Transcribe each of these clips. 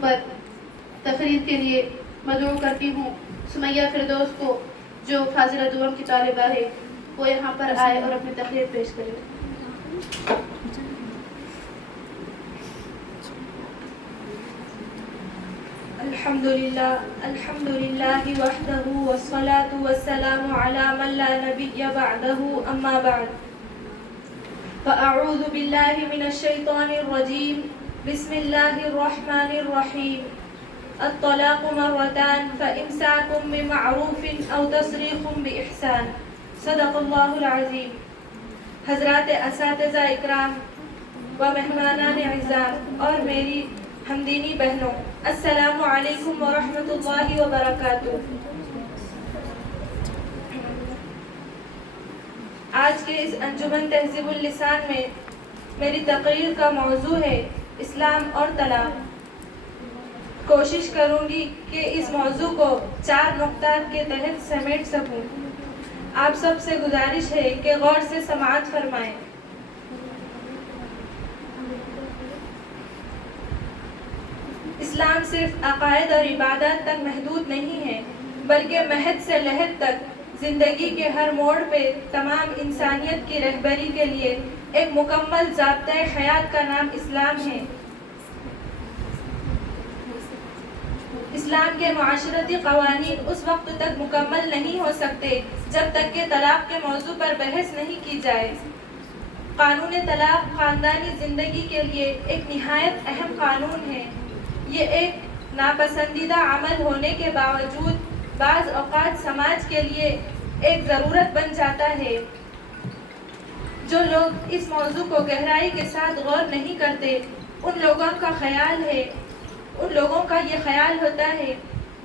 پر تقریر کے لیے مدعو کرتی ہوں سمیہ فردوس کو، جو فاضلہ دوم کی طالبہ ہے، وہ یہاں پر آئے اور اپنی تقریر پیش کرے۔ الحمد للہ وحدہ والصلاة والسلام علی من لا نبی بعدہ اما بعد فاعوذ باللہ من الشیطان الرجیم بسم اللہ الرحمن الرحیم الطلاق مرتان فامساک بمعروف او تسریح باحسان صدق اللہ العظیم۔ حضرات اساتذہ اکرام و مہمانان اعزام اور میری ہمدینی بہنوں، السلام علیکم ورحمۃ اللہ وبرکاتہ۔ آج کے اس انجمن تہذیب اللسان میں میری تقریر کا موضوع ہے اسلام اور طلاق۔ کوشش کروں گی کہ اس موضوع کو 4 نقطات کے تحت سمیٹ سکوں۔ آپ سب سے گزارش ہے کہ غور سے سماعت فرمائیں۔ اسلام صرف عقائد اور عبادات تک محدود نہیں ہے، بلکہ مہد سے لحد تک زندگی کے ہر موڑ پہ تمام انسانیت کی رہبری کے لیے ایک مکمل ضابطۂ حیات کا نام اسلام ہے۔ اسلام کے معاشرتی قوانین اس وقت تک مکمل نہیں ہو سکتے جب تک کہ طلاق کے موضوع پر بحث نہیں کی جائے۔ قانون طلاق خاندانی زندگی کے لیے ایک نہایت اہم قانون ہے۔ یہ ایک ناپسندیدہ عمل ہونے کے باوجود بعض اوقات سماج کے لیے ایک ضرورت بن جاتا ہے۔ جو لوگ اس موضوع کو گہرائی کے ساتھ غور نہیں کرتے، ان لوگوں کا یہ خیال ہوتا ہے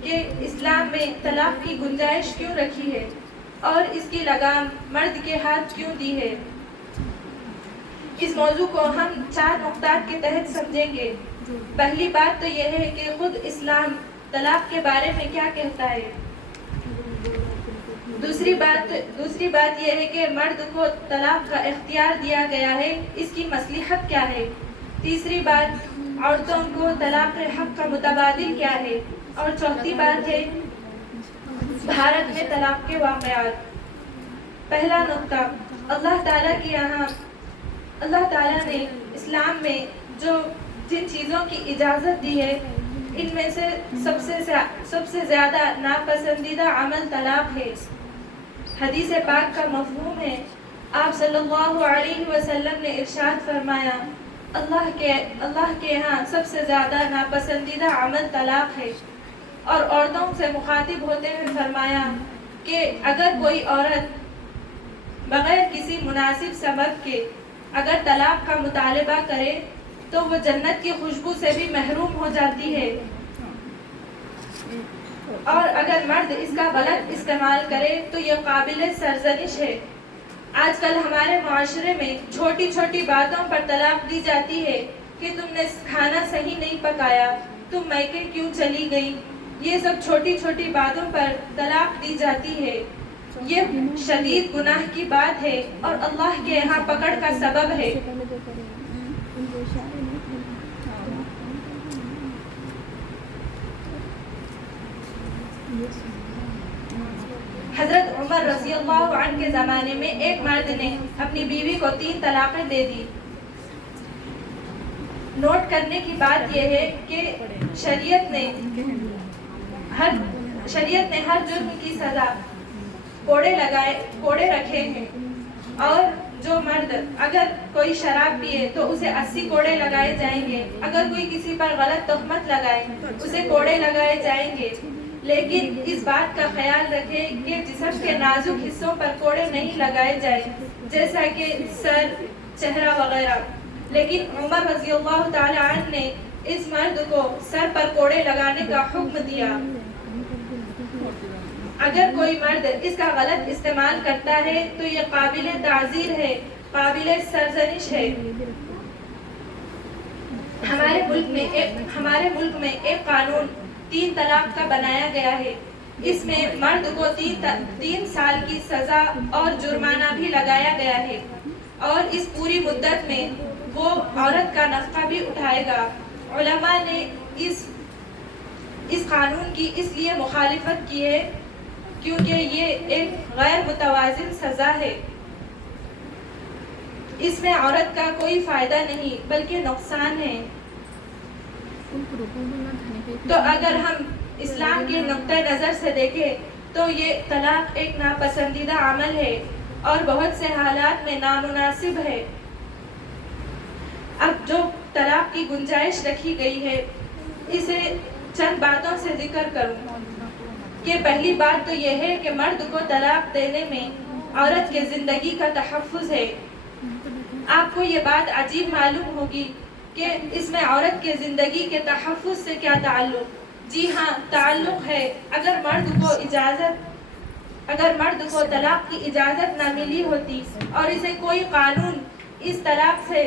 کہ اسلام میں طلاق کی گنجائش کیوں رکھی ہے اور اس کی لگام مرد کے ہاتھ کیوں دی ہے۔ اس موضوع کو ہم 4 نقطات کے تحت سمجھیں گے۔ پہلی بات تو یہ ہے کہ خود اسلام طلاق کے بارے میں کیا کہتا ہے۔ دوسری بات یہ ہے کہ مرد کو طلاق کا اختیار دیا گیا ہے، اس کی مصلحت کیا ہے۔ تیسری بات، عورتوں کو طلاق حق کا متبادل کیا ہے۔ اور چوتھی بات ہے بھارت میں طلاق کے واقعات۔ پہلا نقطہ، اللہ تعالیٰ نے اسلام میں جن چیزوں کی اجازت دی ہے، ان میں سے سب سے زیادہ ناپسندیدہ عمل طلاق ہے۔ حدیث پاک کا مفہوم ہے، آپ صلی اللہ علیہ وسلم نے ارشاد فرمایا، اللہ کے ہاں سب سے زیادہ ناپسندیدہ عمل طلاق ہے۔ اور عورتوں سے مخاطب ہوتے ہوئے فرمایا کہ اگر کوئی عورت بغیر کسی مناسب سبب کے اگر طلاق کا مطالبہ کرے تو وہ جنت کی خوشبو سے بھی محروم ہو جاتی ہے، اور اگر مرد اس کا غلط استعمال کرے تو یہ قابل سرزنش ہے۔ آج کل ہمارے معاشرے میں چھوٹی چھوٹی باتوں پر طلاق دی جاتی ہے کہ تم نے کھانا صحیح نہیں پکایا، تم میکے کیوں چلی گئی۔ یہ سب چھوٹی چھوٹی باتوں پر طلاق دی جاتی ہے۔ یہ شدید گناہ کی بات ہے اور اللہ کے یہاں پکڑ کا سبب ہے۔ حضرت عمر رضی اللہ عنہ کے زمانے میں ایک مرد نے اپنی بیوی کو 3 طلاقیں دے دی۔ نوٹ کرنے کی بات یہ ہے کہ شریعت نے ہر جرم کی سزا کوڑے رکھے ہیں، اور جو مرد اگر کوئی شراب پیے تو اسے 80 کوڑے لگائے جائیں گے، اگر کوئی کسی پر غلط تہمت لگائے اسے کوڑے لگائے جائیں گے۔ لیکن اس بات کا خیال رکھیں کہ جسم کے نازک حصوں پر کوڑے نہیں لگائے جائیں، جیسا کہ سر، چہرہ وغیرہ۔ لیکن عمر رضی اللہ تعالی عنہ نے اس مرد کو سر پر کوڑے لگانے کا حکم دیا۔ اگر کوئی مرد اس کا غلط استعمال کرتا ہے تو یہ قابل تعزیر ہے، قابل سرزنش ہے۔ ہمارے ملک میں ایک قانون 3 طلاق کا بنایا گیا ہے۔ اس میں مرد کو 3 سال کی سزا اور جرمانہ بھی لگایا گیا ہے، اور اس پوری مدت میں وہ عورت کا نفقہ بھی اٹھائے گا۔ علماء نے اس اس قانون کی اس لیے مخالفت کی ہے کیونکہ یہ ایک غیر متوازن سزا ہے. اس میں عورت کا کوئی فائدہ نہیں بلکہ نقصان ہے. تو اگر ہم اسلام کے نقطہ نظر سے دیکھیں تو یہ طلاق ایک ناپسندیدہ عمل ہے اور بہت سے حالات میں نامناسب ہے. اب جو طلاق کی گنجائش رکھی گئی ہے اسے چند باتوں سے ذکر کروں کہ پہلی بات تو یہ ہے کہ مرد کو طلاق دینے میں عورت کے زندگی کا تحفظ ہے. آپ کو یہ بات عجیب معلوم ہوگی کہ اس میں عورت کے زندگی کے تحفظ سے کیا تعلق؟ جی ہاں، تعلق ہے. اگر مرد کو طلاق کی اجازت نہ ملی ہوتی اور اسے کوئی قانون اس طلاق سے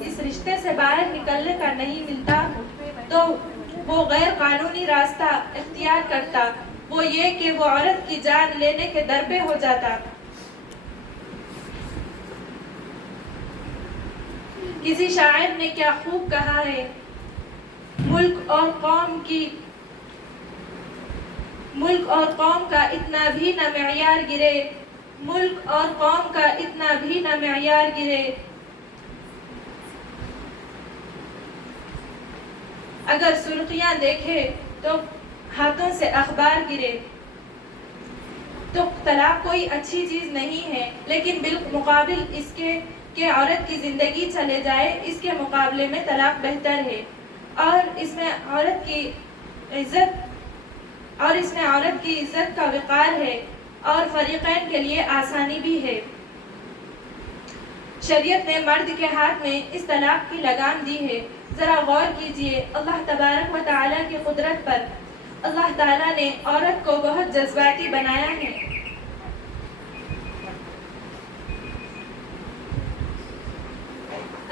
اس رشتے سے باہر نکلنے کا نہیں ملتا تو وہ غیر قانونی راستہ اختیار کرتا، وہ یہ کہ وہ عورت کی جان لینے کے درپے ہو جاتا. کسی شاعر نے کیا خوب کہا ہے، ملک اور قوم کا اتنا بھی نہ معیار گرے، ملک اور قوم کا اتنا بھی نہ معیار گرے. اگر سرخیاں دیکھے تو ہاتھوں سے اخبار گرے. تو طلاق کوئی اچھی چیز نہیں ہے، لیکن بالمقابل اس کے کہ عورت کی زندگی چلے جائے، اس کے مقابلے میں طلاق بہتر ہے. اور اس میں عورت کی عزت کا وقار ہے اور فریقین کے لیے آسانی بھی ہے. شریعت نے مرد کے ہاتھ میں اس طلاق کی لگام دی ہے. ذرا غور کیجئے اللہ تبارک و تعالیٰ کی قدرت پر. اللہ تعالیٰ نے عورت کو بہت جذباتی بنایا ہے.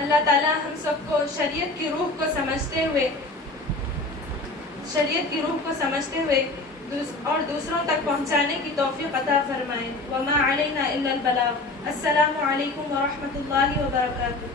اللہ تعالیٰ ہم سب کو شریعت کی روح کو سمجھتے ہوئے اور دوسروں تک پہنچانے کی توفیق عطا فرمائے. وما علینا الا البلاغ. السلام علیکم ورحمۃ اللہ وبرکاتہ.